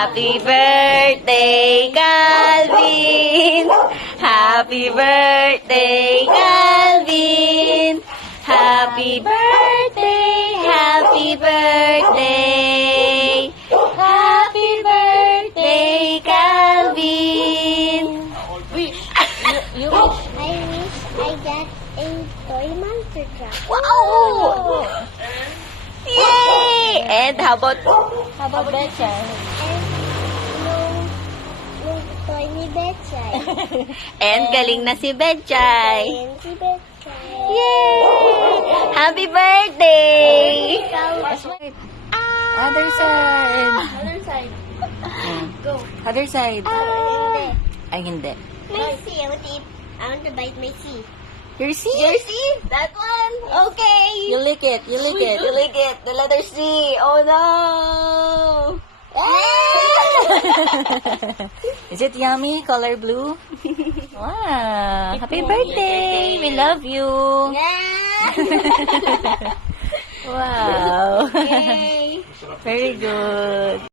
Happy birthday, Calvin! Happy birthday, Calvin! Happy birthday, happy birthday! Happy birthday, Calvin! You wish? I wish I got a toy monster truck. Wow! Yay! And how about Betcha? And yung toy ni Betchay. and galing na si Betchay. And si Betchay. Yay! Happy birthday! Other side. Other side. Go. Other side. Hindi. Ay, hindi. My C. I want to bite my C. Your C? Your C? That one? Okay. You lick it. You lick it. You lick it. The letter C. Oh no! Is it yummy? Color blue? Wow. Happy birthday. We love you. Wow. Yay! Very good.